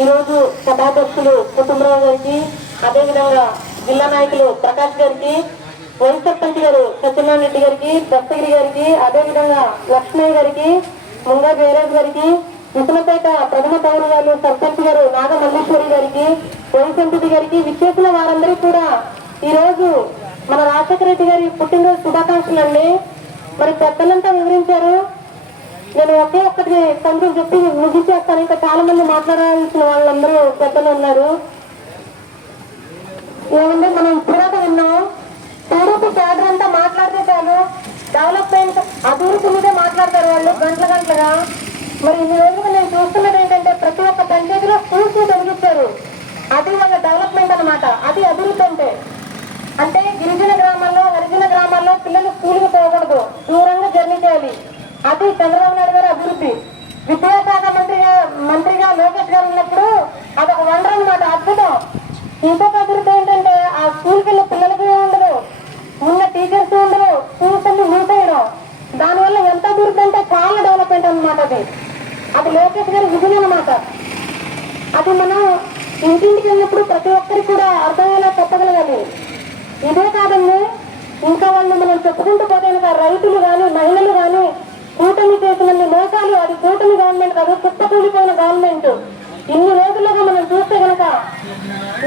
ఈరోజు సభాధ్యక్షులు కుటుంబరావు గారికి అదేవిధంగా జిల్లా నాయకులు ప్రకాష్ గారికి వైస్ సర్పంచ్ గారు సత్యనారాయణ రెడ్డి గారికి దత్తగిరి గారికి అదేవిధంగా లక్ష్మయ్య గారికి ముంగా జయరాజ్ గారికి విసులపేట ప్రథమ పౌర గారు సర్పంచ్ గారు నాగమల్లేశ్వరి గారికి వైస్ గారికి విచ్చేసిన వారందరూ కూడా ఈరోజు మన రాజశేఖర రెడ్డి గారి పుట్టినరోజు శుభాకాంక్షలు అండి మరి పెద్దలంతా వివరించారు. నేను ఒకే ఒక్కటి కొంచెం చెప్పి ముగించేస్తాను. ఇంకా చాలా మంది మాట్లాడాల్సిన వాళ్ళందరూ పెద్దలు ఉన్నారు. ఏమంటే మనం ఇప్పుడాక విన్నాం. టీడీపీ క్యాడర్ అంతా మాట్లాడితే చాలు. డెవలప్మెంట్ అభివృద్ధి మీదే మాట్లాడతారు వాళ్ళు గంటల గంటలుగా. మరి ఇన్ని రోజులు నేను చూస్తున్నది ఏంటంటే ప్రతి ఒక్క పంచాయతీలో స్కూల్స్ తొలగించారు అది వాళ్ళ డెవలప్మెంట్ అన్నమాట. అది అభివృద్ధి అంటే. అంటే గిరిజన గ్రామాల్లో హరిజన గ్రామాల్లో పిల్లలు స్కూల్కి పోకూడదు. దూరంగా జర్నీ చేయాలి. అది చంద్రబాబు నాయుడు గారి అభివృద్ధి. విద్యాశాఖ మంత్రిగా మంత్రిగా లోకేష్ గారు ఉన్నప్పుడు అదొక వండర్ అన్నమాట అద్భుతం. ఇంకొక అభివృద్ధి ఏంటంటే ఆ స్కూల్కి వెళ్ళే పిల్లలకి ఉండదు. ఉన్న టీచర్స్ ఉండరు స్కూల్స్ అన్ని మూసేయడం. దానివల్ల ఎంత అభివృద్ధి అంటే చాలా డెవలప్మెంట్ అన్నమాట అది. అది లోకేష్ గారి విజన్ అనమాట అది మనం ఇంటింటికి వెళ్ళినప్పుడు ప్రతి ఒక్కరికి కూడా అర్థమయ్యేలా చెప్పగలగాలి ఇదే కాదండి ఇంకా వాళ్ళు మనం చెప్పుకుంటూ పోతే రైతులు కానీ మహిళలు కానీ కూటమి చేసిన మోసాలు అది కూటమి గవర్నమెంట్ కాదు కుప్పకూలిపోయిన గవర్నమెంట్ ఇన్ని రోజులుగా మనం చూస్తే కనుక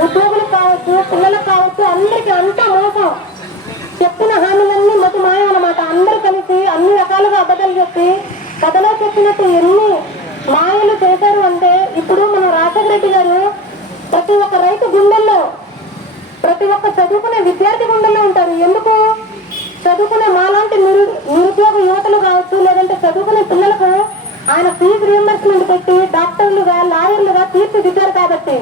ఉద్యోగులకు కావచ్చు పిల్లలకు కావచ్చు అందరికీ అంతా మోసం. చెప్పిన హామీలన్నీ మతి మాయమన్నమాట. అందరూ కలిసి అన్ని రకాలుగా అబద్ధాలు చెప్పి కథలో చెప్పినట్టు ఎన్ని మాయలు చేశారు అంటే ఇప్పుడు మన రాజశేఖర రెడ్డి గారు ప్రతి ఒక్క రైతు గుండెల్లో ప్రతి ఒక్క చదువుకునే విద్యార్థి గుండెల్లో ఉంటారు ఎందుకు చదువుకునే మాలాంటి నిరు నిరుద్యోగ యువతలు కావచ్చు లేదంటే చదువుకునే పిల్లలకు ఆయన ఫీజు రియంబర్స్మెంట్ పెట్టి డాక్టర్లుగా లాయర్లుగా తీర్చిదిద్దారు కాబట్టి.